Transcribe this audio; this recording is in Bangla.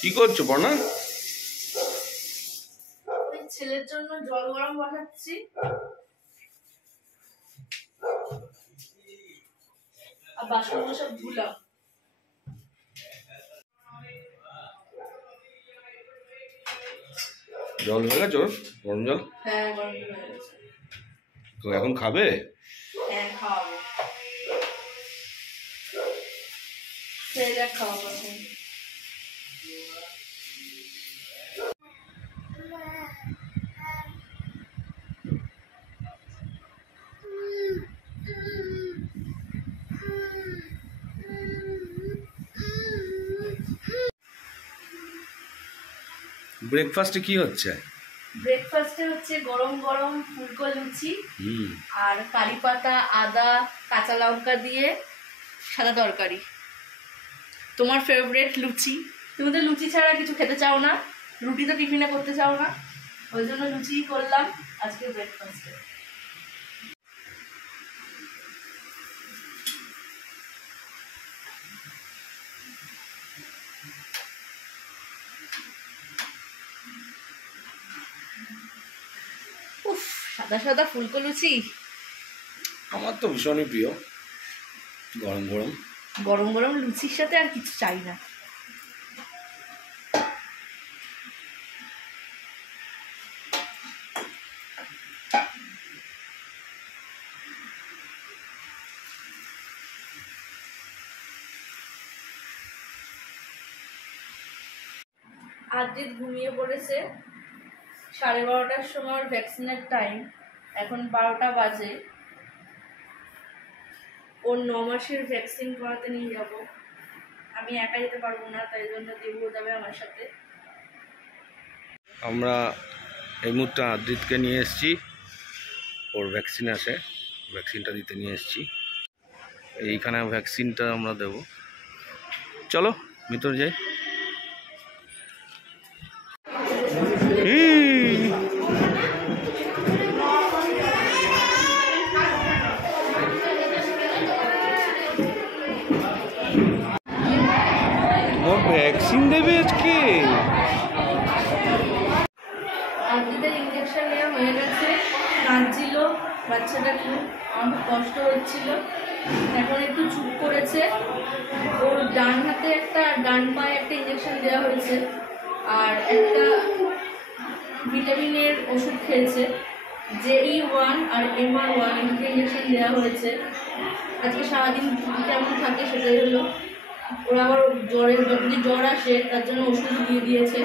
কি করছো বর্ণা? ছেলের জন্য জল গরম বসাচ্ছি। আর বাসনগুলো সব ধুলাম। জল হয়ে গেছে? গরম জল? হ্যাঁ, গরম জল হয়ে গেছে। তো এখন খাবে? হ্যাঁ, খাওয়াবো। ছেলে খাওয়াবো। ব্রেকফাস্টে কি হচ্ছে? ব্রেকফাস্টে হচ্ছে গরম গরম ফুলকো লুচি আর কারি পাতা, আদা, কাঁচা লঙ্কা দিয়ে সাদা তরকারি। তোমার ফেভারিট লুচি। তুমি তো লুচি ছাড়া কিছু খেতে চাও না, রুটি তো টিফিনে করতে চাও না, ওই জন্য লুচি করলাম আজকে ব্রেকফাস্টে। উফ, সাদা সাদা ফুলকো লুচি আমার তো ভীষণই প্রিয়। গরম গরম গরম গরম লুচির সাথে আর কিছু চাই না। আদ্রিত ঘুমিয়ে পড়েছে। 12:30টার সময় ভ্যাকসিনের টাইম, এখন 12টা বাজে। ওর 9 মাসের ভ্যাকসিন করাতে নিয়ে যাব। আমি একা যেতে পারবো না, তাই জন্য দেবু যাবে আমার সাথে। আমরা এই মুহূর্তে আদ্রিতকে নিয়ে এসেছি, ওর ভ্যাকসিন আছে, ভ্যাকসিনটা দিতে নিয়ে এসেছি। এইখানে ভ্যাকসিনটা আমরা দেব। চলো ভিতর যাই। তোমার ভ্যাকসিন দেবে আজকে? আদ্রিতের ইঞ্জেকশন নেওয়া হয়ে গেছে। কাঁদছিল বাচ্চাটা, খুব আমার কষ্ট হচ্ছিল। এখন একটু চুপ করেছে। ওর ডান হাতে একটা, ডান পায়ে একটা ইঞ্জেকশন দেওয়া হয়েছে, আর একটা ভিটামিনের ওষুধ খেয়েছে। JE1 আর MR1 দুটো ইঞ্জেকশন দেওয়া হয়েছে। আজকে সারাদিন কেমন থাকে সেটাই হলো। ওরা আবার যদি জ্বর আসে তার জন্য ওষুধ দিয়ে দিয়েছে।